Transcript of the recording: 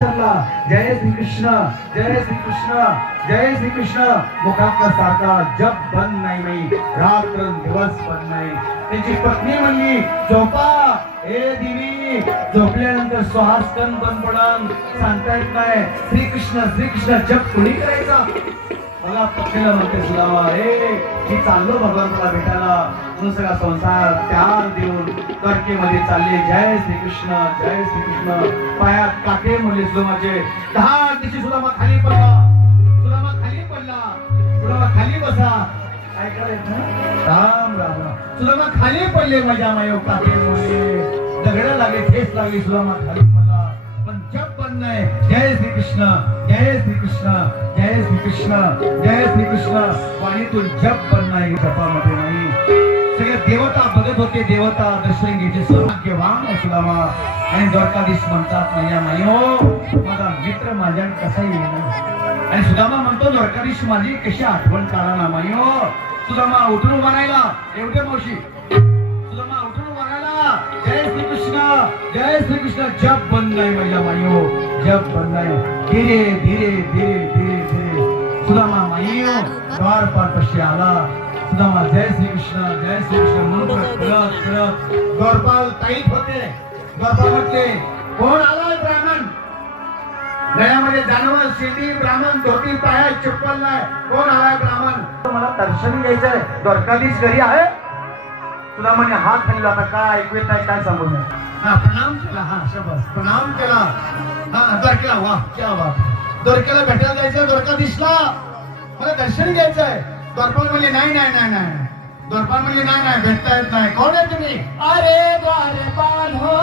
जय श्री कृष्ण, जय श्री कृष्ण, जय श्री कृष्ण. मुखातला सारखा जप बंद नाही बाई, रात्र दिवस बंद नाही. त्याची पत्नी म्हणली झोपा हे दिवी, झोपल्यानंतर श्वासकण बंद पडन सांगता येत नाही. श्रीकृष्ण जप कोणी करायचा. मला पत्नीला म्हणते सुदामा हे मी चाललो भगवंताला भेटायला म्हणून सगळा संसार त्याग देऊन द्वारकेमध्ये चालले. जय श्रीकृष्ण, जय श्रीकृष्ण. पायात काटे म्हणले सुदामाचे. 10 दिवशी सुदामा खाली पडला. सुदामा खाली पडला. सुदामा खाली बसा. काय करायचं राम राम राम. सुदामा खाली पडले. माझ्या मायो काटे म्हणले दगड लागले, ठेच लागली. सुदामा खाली पडला पण जप बंद नाही. जय श्रीकृष्ण, जय श्रीकृष्ण, जय श्रीकृष्ण, जय श्रीकृष्ण. वाणीतून जप बंद नाही, जपामध्ये नाही. सगळे देवता बघत होते. देवता दर्शन घ्यायचे सौभाग्यवान आहे सुदामा. आणि द्वारकाधीश म्हणतात माझ्या मायो माझा मित्र माझ्याकडे कसा येईल. आणि सुदामा म्हणतो द्वारकाधीश माझी कशी आठवण काढा ना मायो. सुदामा उठून उभा राहिला. एवढे मावशी सुदामा उठून उभा राहिला. जय श्रीकृष्ण, जय श्रीकृष्ण. जप बंद नाही माझ्या मायो, जप बंद नाही. धीरे धीरे धीरे धीरे धीरे सुदामा मायो द्वारपाल पशी आला. सुदामा जय श्रीकृष्ण, जय श्रीकृष्ण म्हणून करत करत द्वारपाल ताईत होते. द्वारपाल म्हटले कोण आलाय ब्राह्मण. गळ्यामध्ये जानवर शिंदी ब्राह्मण, धोती पायात चप्पल नाही. कोण आलाय ब्राह्मण. मला दर्शन घ्यायचंय. द्वारकाधीश घरी आहे. सुदामाने हात धरला. आता काय ऐकू येत आहे काय सांगू नये. प्रणाम केला. हा शबास प्रणाम केला. हा द्वारकेला वाह क्या बात. द्वारकेला भेटायला जायचं द्वारकाधीशला. मला दर्शन घ्यायचंय. द्वारपाल म्हणले नाही नाही नाही नाही. द्वारपाल म्हणले नाही नाही भेटता येत नाही. कोण आहे तुम्ही. अरे द्वारपाल हो